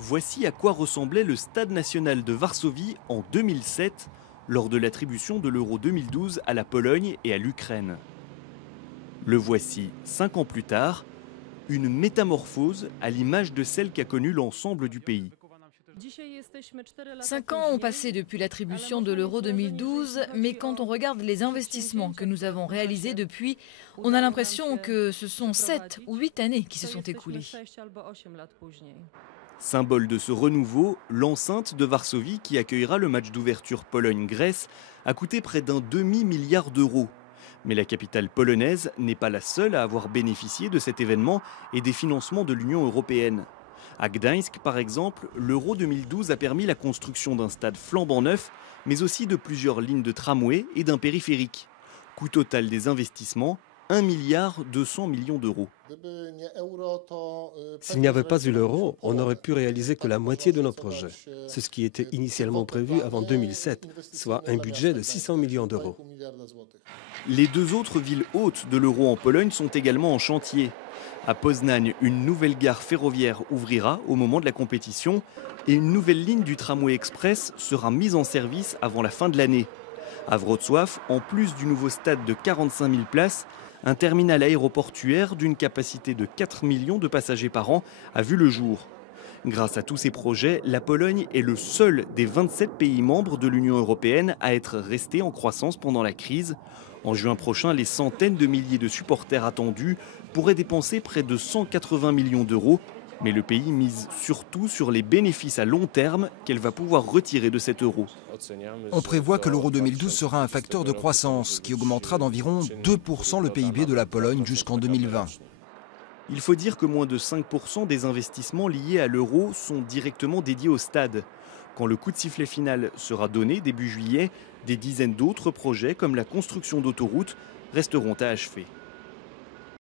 Voici à quoi ressemblait le Stade national de Varsovie en 2007, lors de l'attribution de l'Euro 2012 à la Pologne et à l'Ukraine. Le voici 5 ans plus tard, une métamorphose à l'image de celle qu'a connue l'ensemble du pays. 5 ans ont passé depuis l'attribution de l'Euro 2012, mais quand on regarde les investissements que nous avons réalisés depuis, on a l'impression que ce sont 7 ou 8 années qui se sont écoulées. Symbole de ce renouveau, l'enceinte de Varsovie qui accueillera le match d'ouverture Pologne-Grèce a coûté près d'un demi-milliard d'euros. Mais la capitale polonaise n'est pas la seule à avoir bénéficié de cet événement et des financements de l'Union européenne. À Gdańsk, par exemple, l'Euro 2012 a permis la construction d'un stade flambant neuf, mais aussi de plusieurs lignes de tramway et d'un périphérique. Coût total des investissements, 1,2 milliard d'euros. S'il n'y avait pas eu l'euro, on n'aurait pu réaliser que la moitié de nos projets. C'est ce qui était initialement prévu avant 2007, soit un budget de 600 millions d'euros. Les deux autres villes hôtes de l'euro en Pologne sont également en chantier. À Poznań, une nouvelle gare ferroviaire ouvrira au moment de la compétition et une nouvelle ligne du tramway express sera mise en service avant la fin de l'année. À Wrocław, en plus du nouveau stade de 45 000 places, un terminal aéroportuaire d'une capacité de 4 millions de passagers par an a vu le jour. Grâce à tous ces projets, la Pologne est le seul des 27 pays membres de l'Union européenne à être resté en croissance pendant la crise. En juin prochain, les centaines de milliers de supporters attendus pourraient dépenser près de 180 millions d'euros. Mais le pays mise surtout sur les bénéfices à long terme qu'elle va pouvoir retirer de cet euro. On prévoit que l'Euro 2012 sera un facteur de croissance qui augmentera d'environ 2% le PIB de la Pologne jusqu'en 2020. Il faut dire que moins de 5% des investissements liés à l'euro sont directement dédiés au stade. Quand le coup de sifflet final sera donné début juillet, des dizaines d'autres projets comme la construction d'autoroutes resteront à achever.